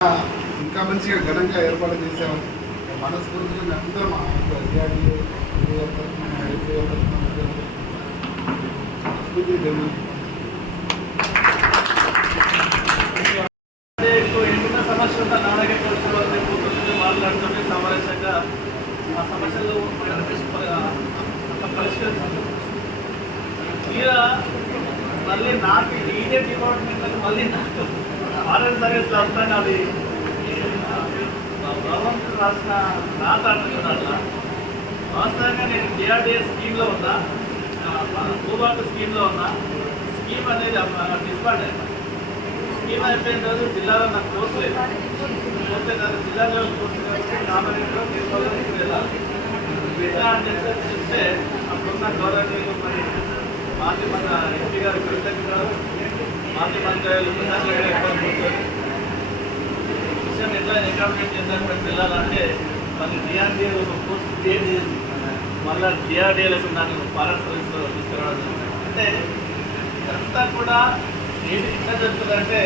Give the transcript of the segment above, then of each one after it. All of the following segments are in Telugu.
ఇంకా మంచిగా ఘనంగా ఏర్పాటు చేసాము మనస్ఫూర్తిగా మేము అందరం మా అధికారి నా దగ్గరికి వచ్చే మాట్లాడుతుంటే సామరస్యంగా ఆ సమస్యలు పరిష్కరించాలి మళ్ళీ నాకు ఇదే డిపార్ట్మెంట్ మళ్ళీ నాకు ఫారెన్ సర్వీస్ వస్తాను అది భగవంతుడు రాసిన రాత అంటున్నాడు వాస్తవంగా నేను డిఆర్డిఎస్ స్కీమ్లో ఉన్నా భూభాగ స్కీమ్లో ఉన్నా స్కీమ్ అనేది డిస్బార్డ్ అయినా స్కీమ్ అయిపోయిన రోజు జిల్లాలో నాకు కోర్సు లేదు. పోతే నాకు జిల్లా లెవెల్ పోస్ట్ కాబట్టి నామినేట్లో తీసుకోవాలి వెళ్ళాలి. ఎట్లా అంటే చెప్తే అప్పుడున్న గౌరవనీయులు మరి మాజీ మన ఎంపీ గారు కవితకి గారు మాజీ మంత్రి విషయం ఎట్లా అకామిడేట్ చేశారు మరి వెళ్ళాలంటే మళ్ళీ డిఆర్డీఏ ఒక పోస్ట్ క్రియేట్ చేసి మళ్ళీ డిఆర్డీఏలకు నాకు ఫారెన్ సర్వీస్లో తీసుకురావడం అంటే ఇదంతా కూడా ఏది ఎట్లా జరుగుతుందంటే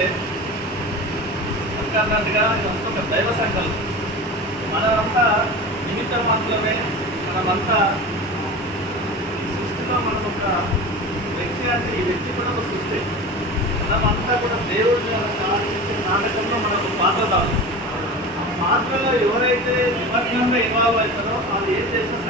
అన్నట్టుగా ఇదంతా ఒక దైవ సంకల్పం. మనమంతా నిమిత్త మాత్రమే మనమంతా సృష్టిలో మనం ఒక వ్యక్తి అంటే ఈ వ్యక్తి కూడా ఒక సృష్టి. మనమంతా కూడా దేవుడిని ఆలోచించే నాటకంలో మనకు పాత్ర కావాలి. పాత్రలో ఎవరైతే నిమగ్నంగా ఇన్వాల్వ్ అవుతారో వాళ్ళు ఏం చేసినా